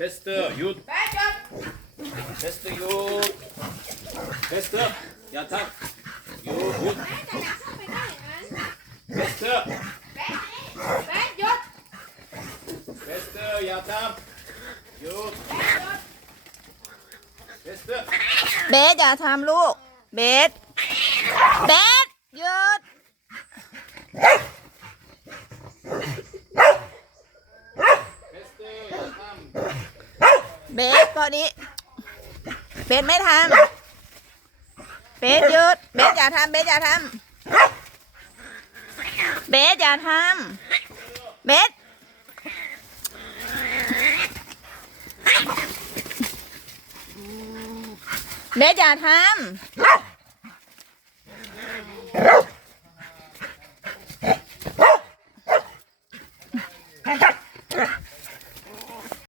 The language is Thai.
เทสเตอร์หยุดแบดหยุดเทสเตอร์หยุดเทสเตอร์อย่าทำหยุดหยุดแบดจะอยากเข้าไปได้อย่างนั้นเทสเตอร์แบดแบดหยุดเทสเตอร์อย่าทำหยุดแบดหยุดเทสเตอร์เบสอย่าทำลูก เบส เบส เบสตอนนี้ เบสไม่ทำเบสหยุด เบสอย่าทำเบสอย่าทำเบสอย่าทำเบสเบสอย่าทำ